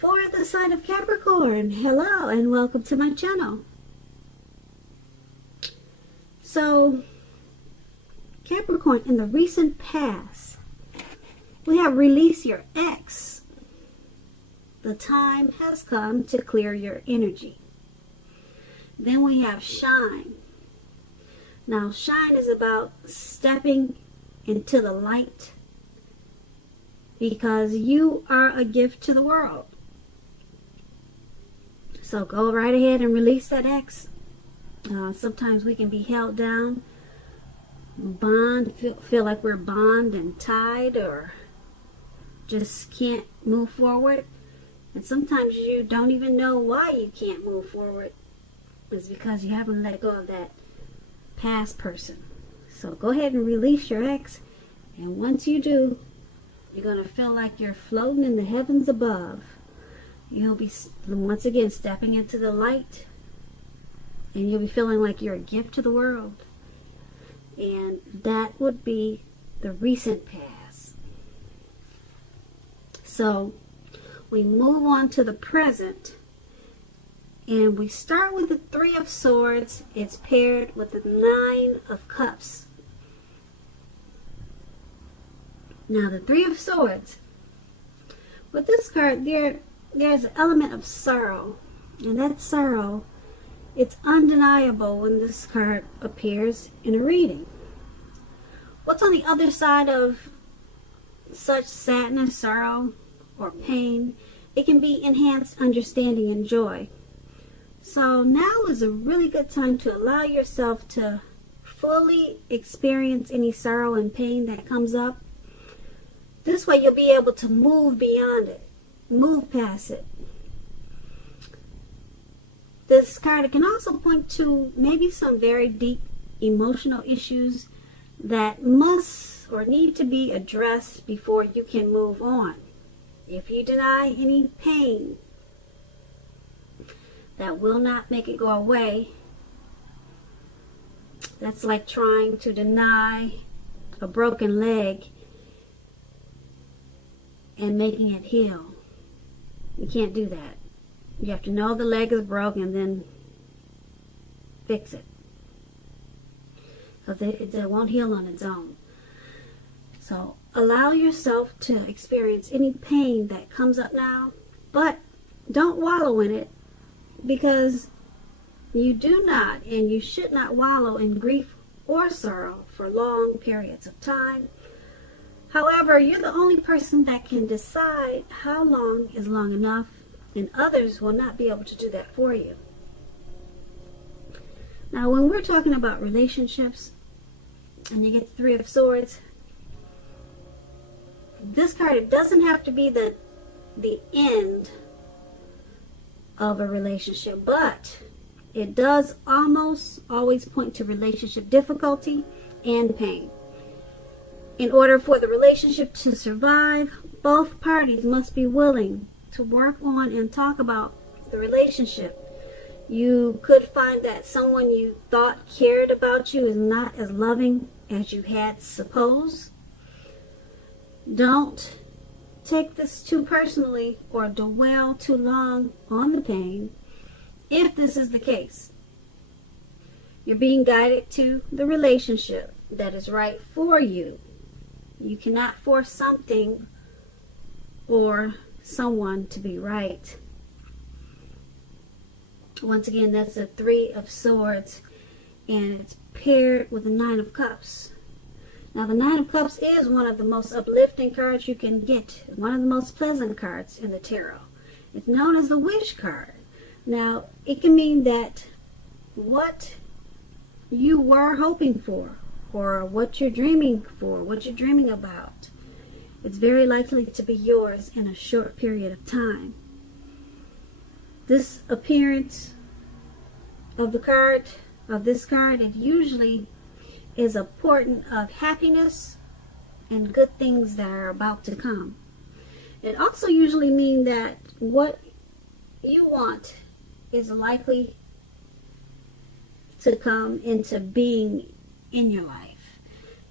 For the sign of Capricorn, hello and welcome to my channel. So, Capricorn, in the recent past, we have released your ex. The time has come to clear your energy. Then we have shine. Now, shine is about stepping into the light because you are a gift to the world. So go right ahead and release that ex. Sometimes we can be held down, feel like we're bound and tied, or just can't move forward. And sometimes you don't even know why you can't move forward. It's because you haven't let go of that past person. So go ahead and release your ex. And once you do, you're going to feel like you're floating in the heavens above. You'll be, once again, stepping into the light. And you'll be feeling like you're a gift to the world. And that would be the recent past. So we move on to the present. And we start with the Three of Swords. It's paired with the Nine of Cups. Now the Three of Swords. With this card, there's an element of sorrow. And that sorrow, it's undeniable when this card appears in a reading. What's on the other side of such sadness, sorrow, or pain? It can be enhanced understanding and joy. So now is a really good time to allow yourself to fully experience any sorrow and pain that comes up. This way you'll be able to move beyond it, move past it. This card can also point to maybe some very deep emotional issues that must or need to be addressed before you can move on. If you deny any pain, that will not make it go away. That's like trying to deny a broken leg and making it heal. You can't do that. You have to know the leg is broken and then fix it. Because it won't heal on its own. So allow yourself to experience any pain that comes up now, but don't wallow in it. Because you do not and you should not wallow in grief or sorrow for long periods of time. However, you're the only person that can decide how long is long enough, and others will not be able to do that for you. Now, when we're talking about relationships, and you get the Three of Swords, this card, it doesn't have to be the end of a relationship, but it does almost always point to relationship difficulty and pain. In order for the relationship to survive, both parties must be willing to work on and talk about the relationship. You could find that someone you thought cared about you is not as loving as you had supposed. Don't take this too personally or dwell too long on the pain. If this is the case, you're being guided to the relationship that is right for you. You cannot force something or someone to be right. Once again, that's a Three of Swords, and it's paired with the Nine of Cups. Now, the Nine of Cups is one of the most uplifting cards you can get. One of the most pleasant cards in the tarot. It's known as the Wish card. Now, it can mean that what you were hoping for, or what you're dreaming for, what you're dreaming about, it's very likely to be yours in a short period of time. This appearance of the card, of this card, it usually is a portent of happiness and good things that are about to come. It also usually means that what you want is likely to come into being in your life.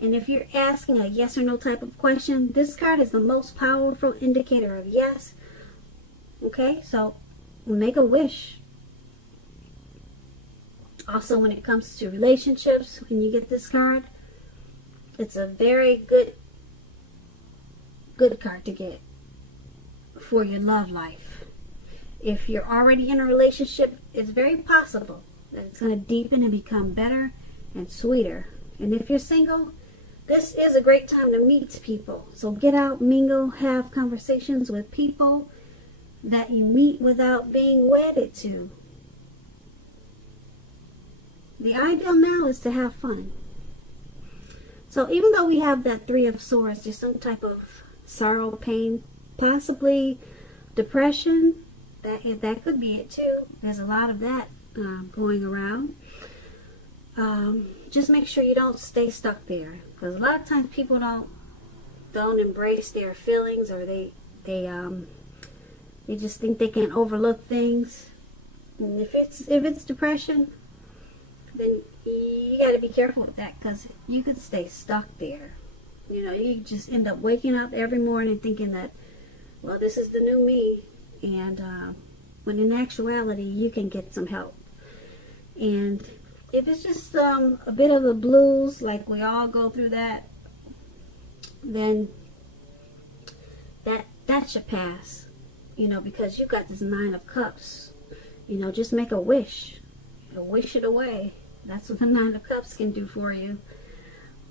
And if you're asking a yes or no type of question, this card is the most powerful indicator of yes. Okay, so make a wish. Also, when it comes to relationships, when you get this card, it's a very good card to get for your love life. If you're already in a relationship, it's very possible that it's going to deepen and become better and sweeter. And if you're single, this is a great time to meet people. So get out, mingle, have conversations with people that you meet without being wedded to. The ideal now is to have fun. So even though we have that Three of Swords, there's some type of sorrow, pain, possibly depression. That could be it too. There's a lot of that going around. Just make sure you don't stay stuck there, because a lot of times people don't embrace their feelings, or they just think they can overlook things. And if it's depression, then you got to be careful with that, because you could stay stuck there. You know, you just end up waking up every morning thinking that, well, this is the new me, and when in actuality you can get some help. And if it's just a bit of the blues, like we all go through that, then that should pass, you know, because you got this Nine of Cups. You know, just make a wish. Wish it away. That's what the Nine of Cups can do for you.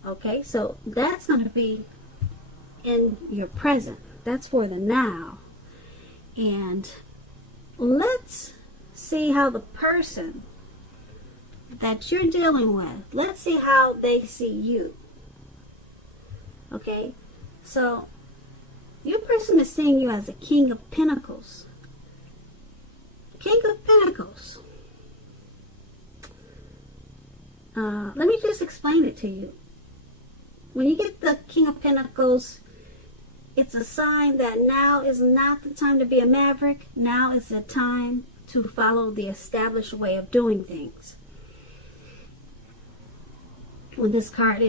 Okay, so that's going to be in your present. That's for the now. And let's see how the person that you're dealing with, let's see how they see you. Okay, so your person is seeing you as a King of Pentacles. King of Pentacles. Let me just explain it to you. When you get the King of Pentacles, it's a sign that now is not the time to be a maverick. Now is the time to follow the established way of doing things. When this card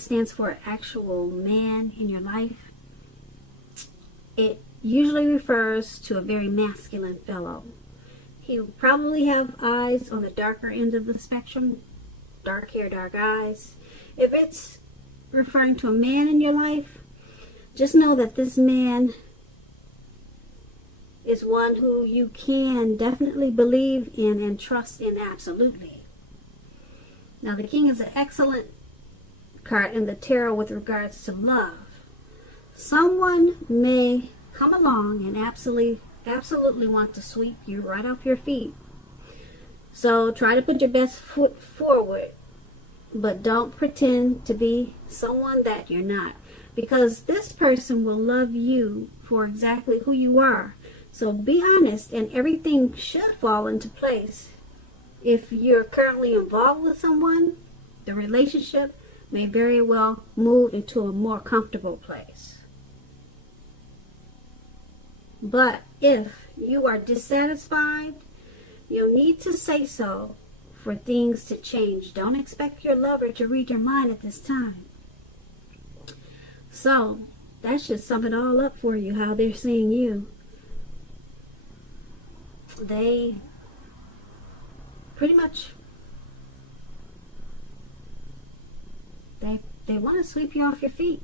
stands for actual man in your life, it usually refers to a very masculine fellow. He'll probably have eyes on the darker end of the spectrum, dark hair, dark eyes. If it's referring to a man in your life, just know that this man is one who you can definitely believe in and trust in absolutely. Now, the King is an excellent card in the tarot with regards to love. Someone may come along and absolutely want to sweep you right off your feet. So try to put your best foot forward, but don't pretend to be someone that you're not, because this person will love you for exactly who you are. So be honest, and everything should fall into place. If you're currently involved with someone, the relationship may very well move into a more comfortable place. But if you are dissatisfied, you'll need to say so for things to change. Don't expect your lover to read your mind at this time. So that should sum it all up for you, how they're seeing you. They pretty much, they want to sweep you off your feet.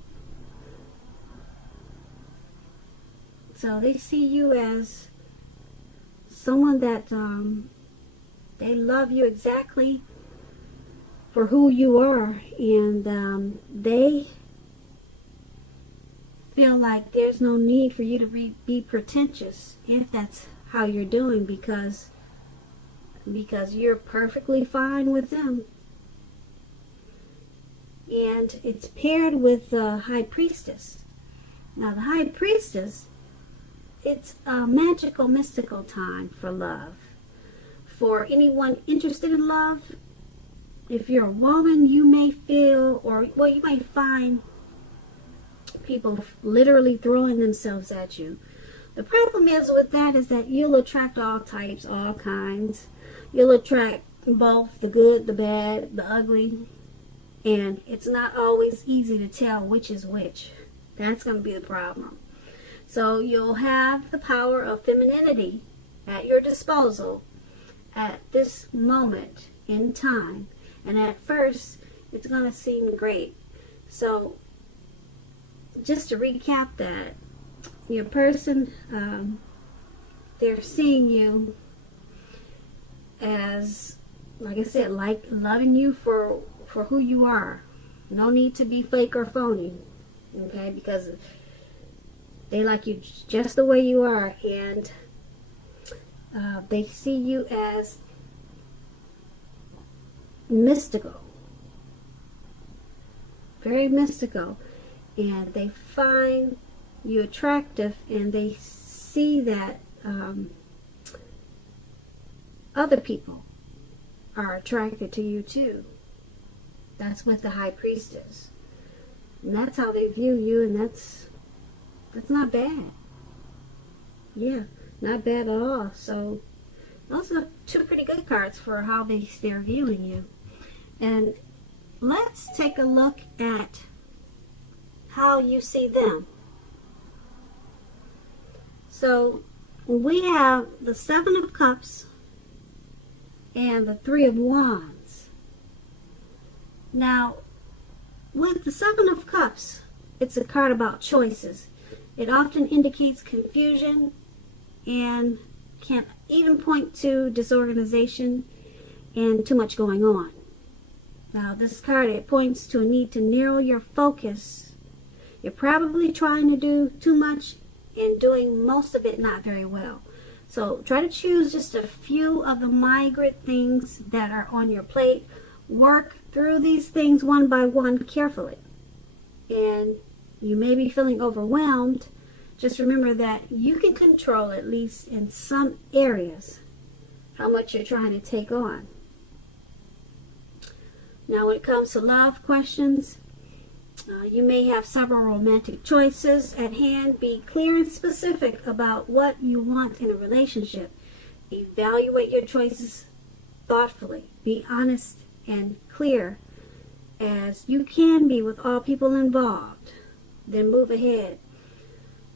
So they see you as someone that they love you exactly for who you are, and they feel like there's no need for you to be pretentious if that's how you're doing, because you're perfectly fine with them. And it's paired with the High Priestess. Now, the High Priestess, it's a magical, mystical time for love. For anyone interested in love, if you're a woman, you may feel, you might find people literally throwing themselves at you. The problem is with that is that you'll attract all types, all kinds. You'll attract both the good, the bad, the ugly. And it's not always easy to tell which is which. That's going to be the problem. So you'll have the power of femininity at your disposal at this moment in time. And at first, it's going to seem great. So just to recap that, your person, they're seeing you as, like I said, like loving you for who you are. No need to be fake or phony, okay? Because they like you just the way you are, and they see you as mystical, very mystical, and they find you attractive, and they see that other people are attracted to you too. That's with the High Priestess, and that's how they view you, and that's not bad. Yeah, not bad at all. So those are two pretty good cards for how they're viewing you. And let's take a look at how you see them. So we have the Seven of Cups and the Three of Wands. Now, with the Seven of Cups, it's a card about choices. It often indicates confusion and can even point to disorganization and too much going on. Now, this card, it points to a need to narrow your focus. You're probably trying to do too much and doing most of it not very well. So try to choose just a few of the migrant things that are on your plate. Work through these things one by one carefully. And you may be feeling overwhelmed. Just remember that you can control, at least in some areas, how much you're trying to take on. Now, when it comes to love questions, you may have several romantic choices at hand. Be clear and specific about what you want in a relationship. Evaluate your choices thoughtfully. Be honest and clear as you can be with all people involved. Then move ahead.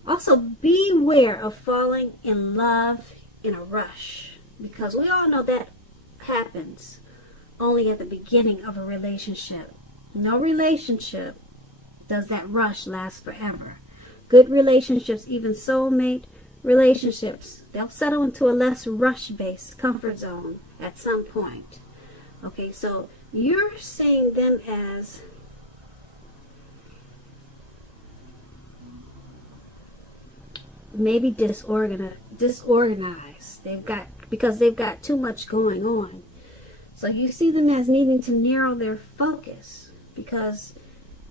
Also, beware of falling in love in a rush, because we all know that happens only at the beginning of a relationship. No relationship does that rush last forever. Good relationships, even soulmate relationships, they'll settle into a less rush-based comfort zone at some point. Okay, so you're seeing them as maybe disorganized. Because they've got too much going on. So you see them as needing to narrow their focus, because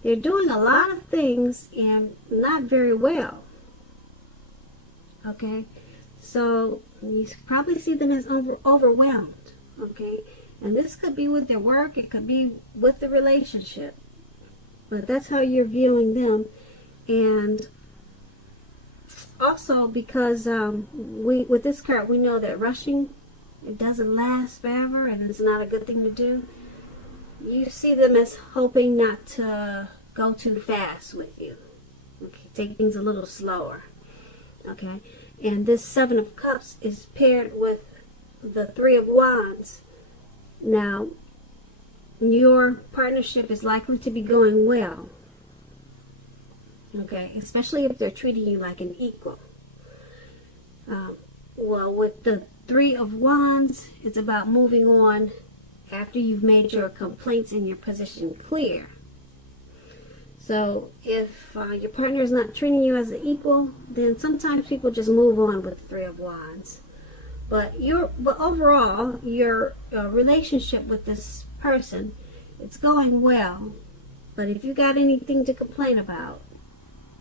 they're doing a lot of things and not very well. Okay, so you probably see them as overwhelmed. Okay, and this could be with their work, it could be with the relationship, but that's how you're viewing them. And also, because with this card, we know that rushing, it doesn't last forever, and it's not a good thing to do. You see them as hoping not to go too fast with you. Okay, take things a little slower. Okay, and this Seven of Cups is paired with the Three of Wands. Now, your partnership is likely to be going well. Okay, especially if they're treating you like an equal. Well, with the Three of Wands, it's about moving on after you've made your complaints and your position clear. So if your partner is not treating you as an equal, then sometimes people just move on with the Three of Wands. But overall, your relationship with this person, it's going well. But if you got anything to complain about,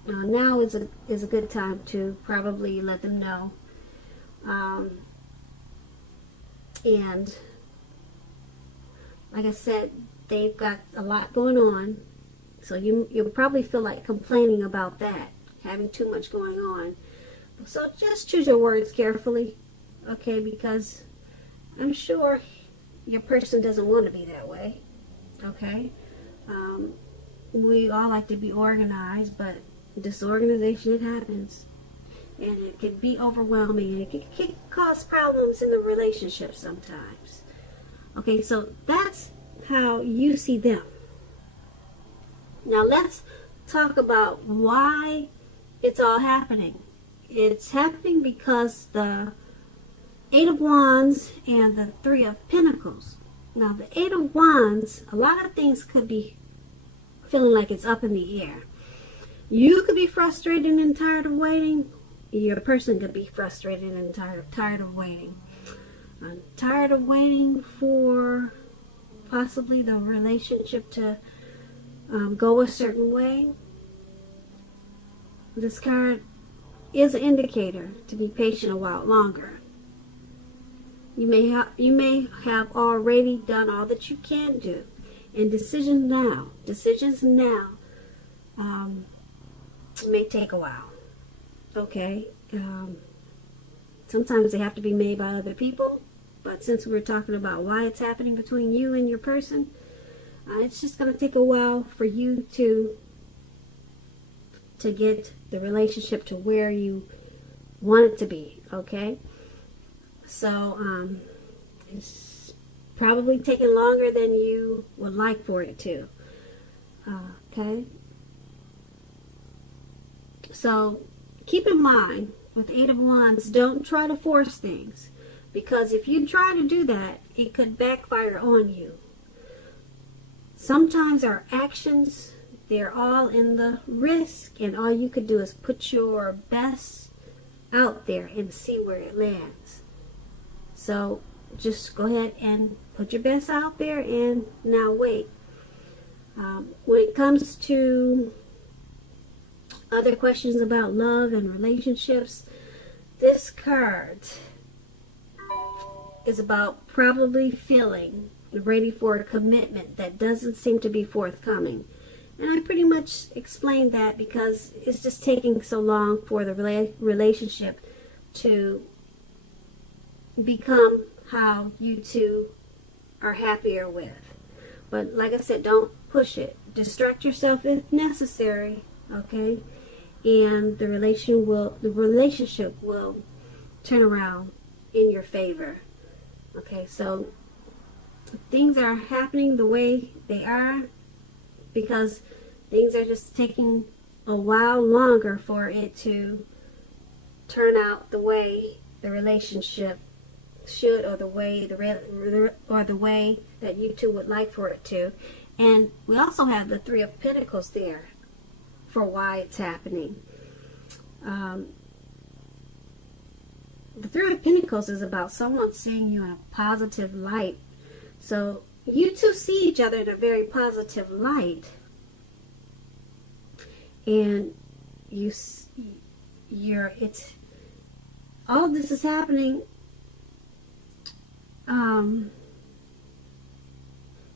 now is a good time to probably let them know. And like I said, they've got a lot going on, so you'll probably feel like complaining about that, having too much going on. So just choose your words carefully, okay? Because I'm sure your person doesn't want to be that way, okay? We all like to be organized, but disorganization, it happens. and it can be overwhelming, and it can cause problems in the relationship sometimes. Okay, so that's how you see them. Now let's talk about why it's all happening. It's happening because the Eight of Wands and the Three of Pentacles. Now the Eight of Wands, a lot of things could be feeling like it's up in the air. You could be frustrated and tired of waiting. Your person could be frustrated and tired of waiting. I'm tired of waiting for possibly the relationship to go a certain way. This card is an indicator to be patient a while longer. You may have already done all that you can do, and decisions now may take a while. Okay, sometimes they have to be made by other people, but since we're talking about why it's happening between you and your person, it's just going to take a while for you to get the relationship to where you want it to be. Okay, so it's probably taking longer than you would like for it to. Okay, so keep in mind with Eight of Wands, don't try to force things, because if you try to do that, it could backfire on you. Sometimes our actions, they're all in the risk, and all you could do is put your best out there and see where it lands. So just go ahead and put your best out there and now wait. When it comes to other questions about love and relationships, this card is about probably feeling ready for a commitment that doesn't seem to be forthcoming. And I pretty much explained that because it's just taking so long for the relationship to become how you two are happier with. But like I said, don't push it. Distract yourself if necessary, okay? And the relationship will turn around in your favor. Okay, so things are happening the way they are because things are just taking a while longer for it to turn out the way the relationship should, or the way that you two would like for it to. And we also have the Three of Pentacles there for why it's happening. The Three of Pentacles is about someone seeing you in a positive light. So you two see each other in a very positive light, and all this is happening.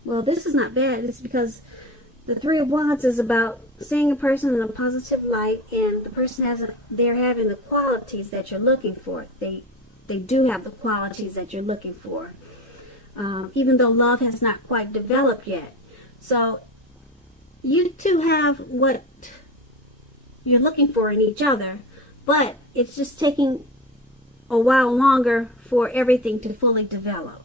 Well, this is not bad. It's because the Three of Wands is about seeing a person in a positive light, and the person they're having the qualities that you're looking for. They do have the qualities that you're looking for, even though love has not quite developed yet. So you two have what you're looking for in each other, but it's just taking a while longer for everything to fully develop.